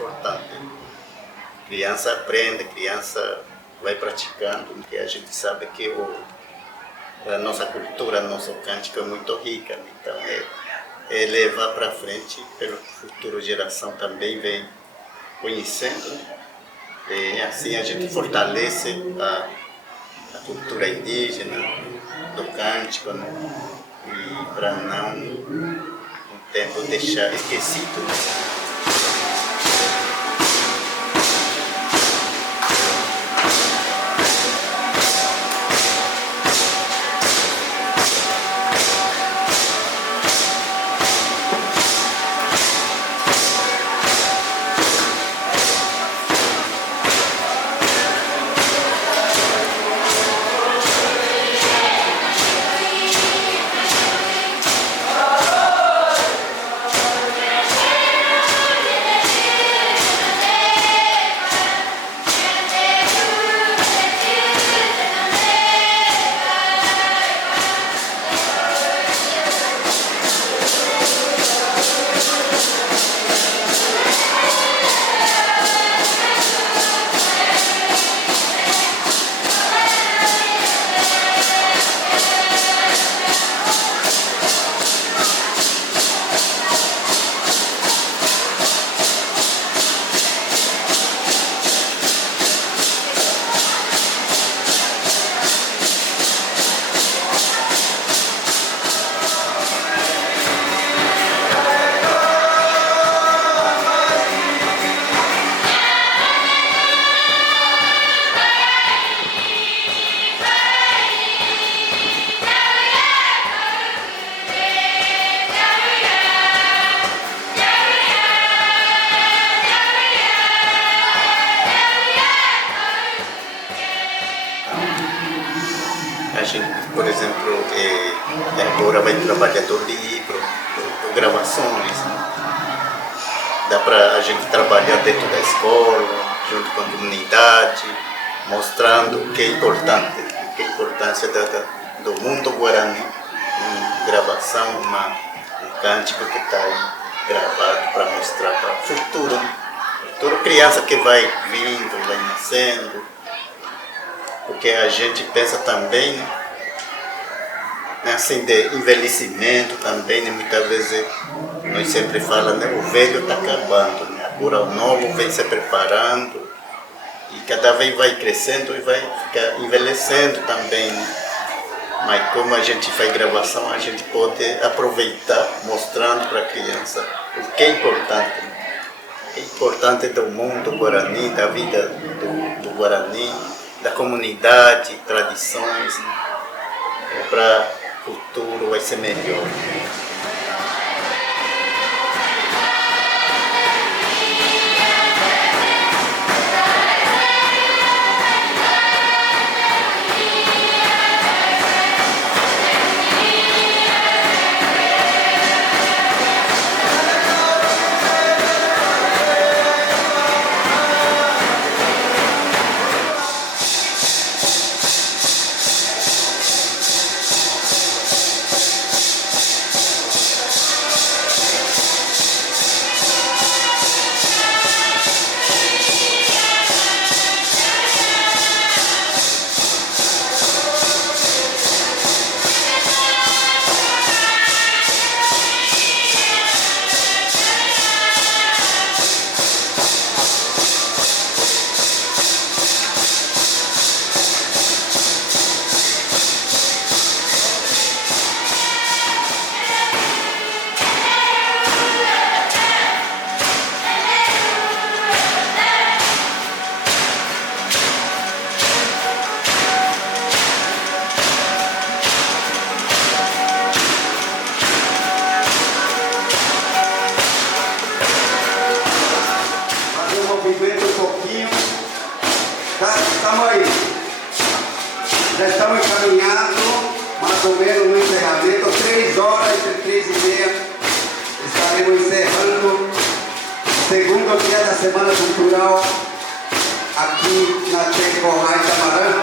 importante. A criança aprende, a criança vai praticando, porque a gente sabe que a nossa cultura, o nosso cântico é muito rica, né? Então é levar para frente, pela futura geração também vem conhecendo, e assim a gente fortalece a cultura indígena, do cântico, né? E para não um tempo deixar esquecido. A gente, por exemplo, agora vai trabalhar do livro, do gravações, né? Dá para a gente trabalhar dentro da escola, junto com a comunidade, mostrando o que é importante, que é a importância do mundo guarani, uma gravação, um cântico que está aí gravado para mostrar para o futuro, né? Toda criança que vai vindo, vai nascendo, porque a gente pensa também, né, assim, de envelhecimento também, né, muitas vezes nós sempre falamos, né, o velho está acabando, né, agora o novo vem se preparando e cada vez vai crescendo e vai ficar envelhecendo também, né? Mas como a gente faz gravação, a gente pode aproveitar mostrando para a criança o que é importante, né? O que é importante do mundo guarani, da vida do Guarani, da comunidade, tradições, né? Para o futuro vai ser melhor. Estamos aí. Já estamos encaminhando, mais ou menos no encerramento, 3 horas e 3h30. Estaremos encerrando o segundo dia da Semana Cultural aqui na Tecorrai Tamarã.